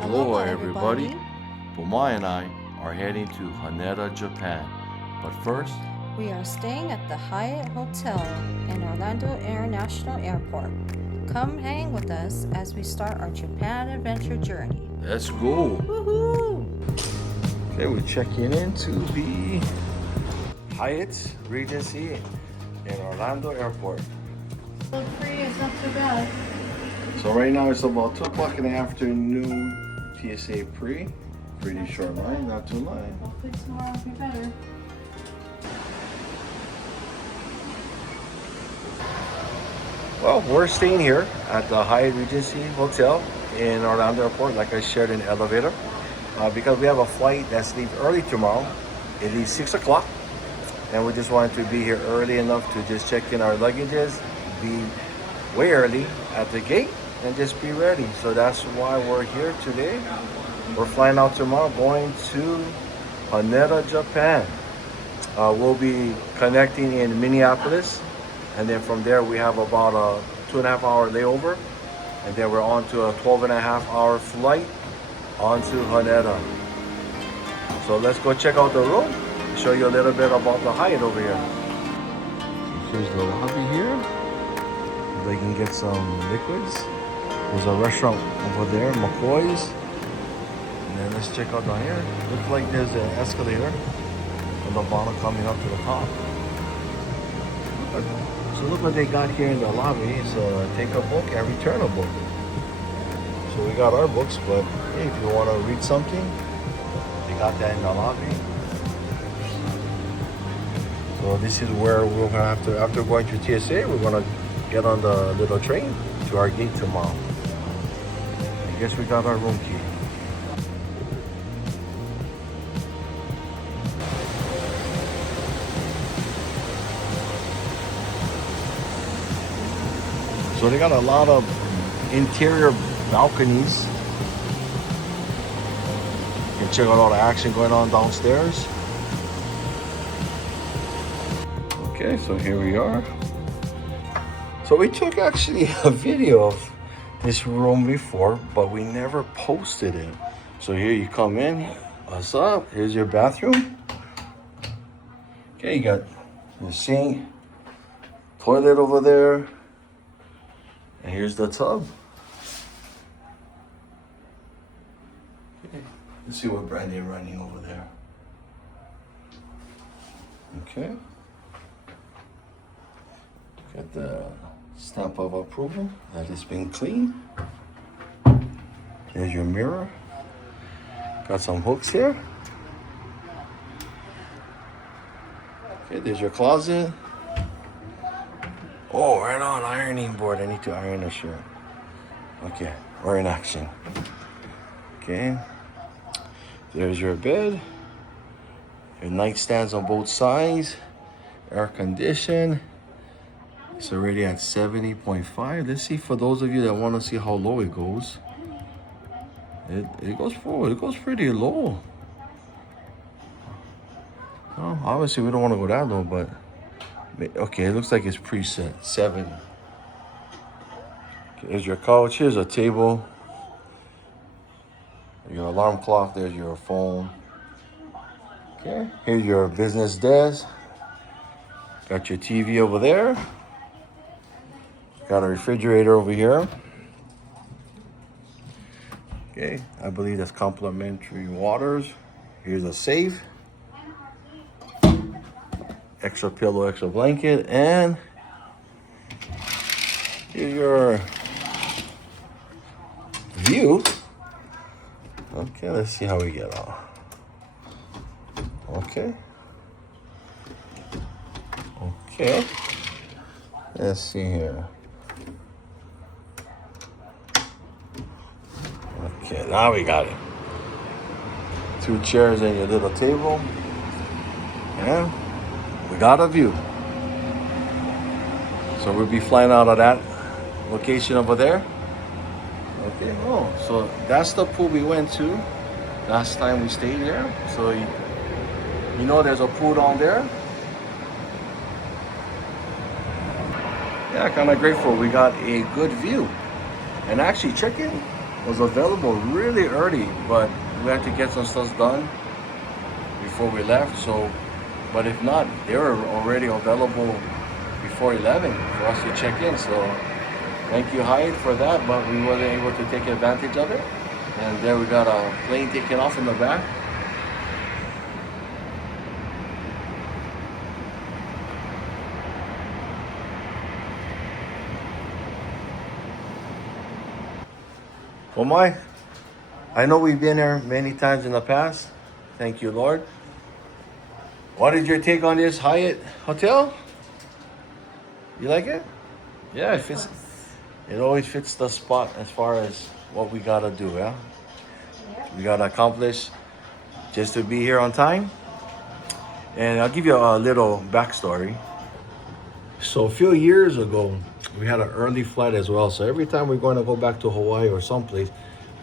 Aloha everybody. Pomai and I are heading to Haneda, Japan. But first, We are staying at the Hyatt Hotel in Orlando International Airport. Come hang with us as we start our Japan adventure journey. let's go. Woohoo! Okay, we're checking into the Hyatt Regency in Orlando Airport. It's not too bad. So right now it's about 2 o'clock in the afternoon. TSA pre. Pretty short line, not too long. Hopefully tomorrow will be better. Well, we're staying here at the Hyatt Regency Hotel in Orlando Airport, like I shared in the elevator, because we have a flight that's leaves early tomorrow. It leaves 6 o'clock, and we just wanted to be here early enough to just check in our luggages, be way early at the gate, and just be ready. So that's why we're here today. We're flying out tomorrow, going to Haneda, Japan. We'll be connecting in Minneapolis, and then from there we have about a 2.5-hour layover, and then we're on to a 12.5-hour flight onto Haneda. So let's go check out the room, show you a little bit about the Hyatt over here. Here's the lobby here. They can get some liquids. There's a restaurant over there, McCoy's. And then let's check out down here. Looks like there's an escalator on the bottom coming up to the top. So look what they got here in the lobby. It's a take a book and return a book. So we got our books, but hey, if you want to read something, they got that in the lobby. So this is where we'll have to, after going to TSA, we're gonna get on the little train to our gate tomorrow. I guess we got our room key. So they got a lot of interior balconies. You can check out all the action going on downstairs. Okay, so here we are. So we took actually a video of this room before, but we never posted it. So here you come in. What's up? Here's your bathroom. Okay, you got your sink, toilet over there. And here's the tub. Okay, let's see what brand they're running over there. Okay. Got the stamp of approval that it's been cleaned. There's your mirror. Got some hooks here. Okay, there's your closet. Oh, right on, ironing board. I need to iron a shirt. Okay, we're in action. Okay. There's your bed. Your nightstands on both sides. Air conditioned. It's already at 70.5. Let's see, for those of you that want to see how low it goes. It goes forward. It goes pretty low. Well, obviously we don't want to go that low, but okay, it looks like it's preset 70. Okay, there's your couch. Here's a table. Your alarm clock. There's your phone. Okay, here's your business desk. Got your TV over there. Got a refrigerator over here. Okay, I believe that's complimentary waters. Here's a safe. Extra pillow, extra blanket, and here's your view. Okay, let's see how we get on. Okay. Okay. Let's see here. Okay, now we got it. 2 chairs and your little table. Yeah. We got a view. So we'll be flying out of that location over there. Okay, oh, so that's the pool we went to last time we stayed there. So you know there's a pool down there. Yeah, kind of grateful we got a good view. And actually check in. was available really early, but we had to get some stuff done before we left. So, but if not, they were already available before 11 for us to check in. So thank you, Hyatt, for that, but we weren't able to take advantage of it. And there we got a plane taking off in the back. Pomai, I know we've been here many times in the past. Thank you, Lord. What is your take on this Hyatt hotel? You like it? Yeah, it fits. It always fits the spot as far as what we gotta do, yeah? We gotta accomplish just to be here on time. And I'll give you a little backstory. So a few years ago, we had an early flight as well. So every time we're going to go back to Hawaii or someplace,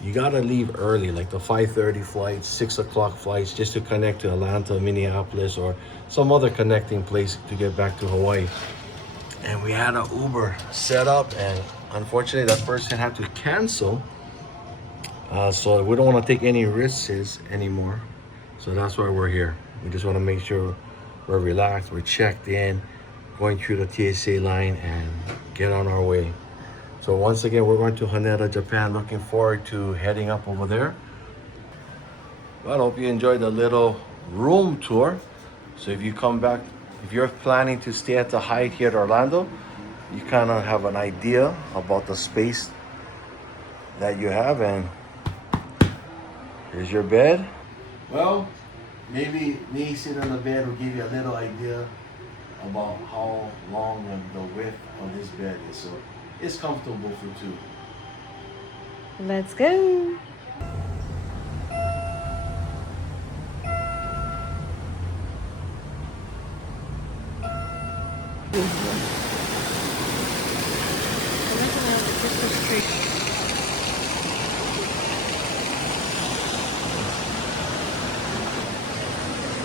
you gotta leave early, like the 5:30 flights, 6 o'clock flights, just to connect to Atlanta, Minneapolis, or some other connecting place to get back to Hawaii. And we had an Uber set up, and unfortunately that person had to cancel. So we don't want to take any risks anymore. So that's why we're here. We just want to make sure we're relaxed, we're checked in, going through the TSA line, and get on our way. So once again, we're going to Haneda, Japan. Looking forward to heading up over there. Well, I hope you enjoyed the little room tour. So if you come back, if you're planning to stay at the Hyatt here at Orlando, you kind of have an idea about the space that you have. And here's your bed. Well, maybe me sitting on the bed will give you a little idea about how long and the width of this bed is. So it's comfortable for two. Let's go.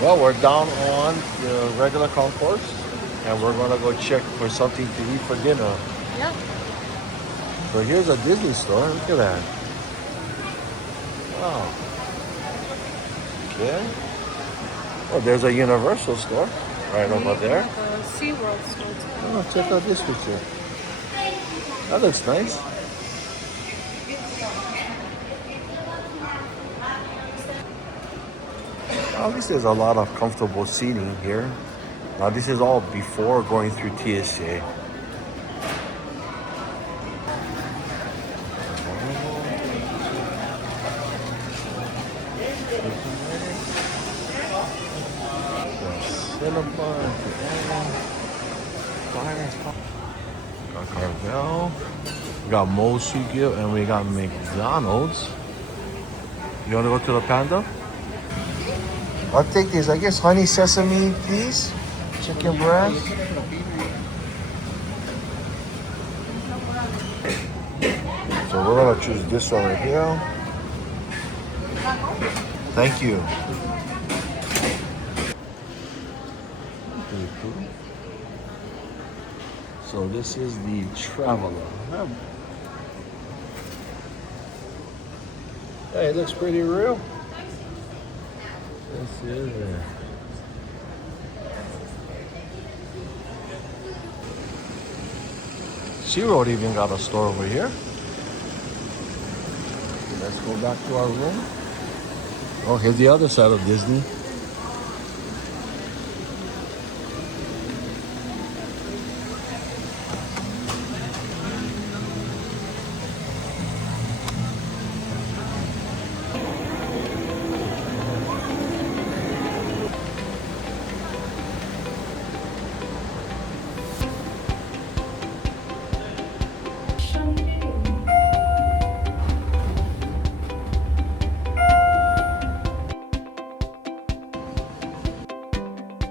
Well, we're down on the regular concourse, and we're gonna go check for something to eat for dinner. Yep. So here's a Disney store. Look at that. Wow. Okay. Oh, there's a Universal store right over there. The SeaWorld store too. Oh, check out this picture. That looks nice. Obviously, there's a lot of comfortable seating here. Now, this is all before going through TSA. Got Carvel. We got Moshi Gill, and we got McDonald's. You want to go to the Panda? I'll take this. I guess honey sesame, please. Chicken breast. So we're gonna choose this one right here. Thank you. Pretty cool. So this is the Traveler. Hey, it looks pretty real. This is it. SeaWorld even got a store over here. Let's go back to our room. Oh, here's the other side of Disney.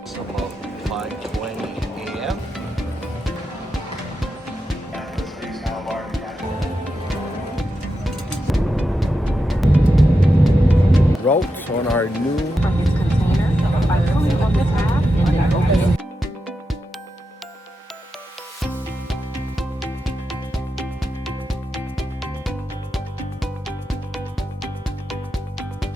It's about 5:20 a.m. Routes on our new From his container by pulling on this app.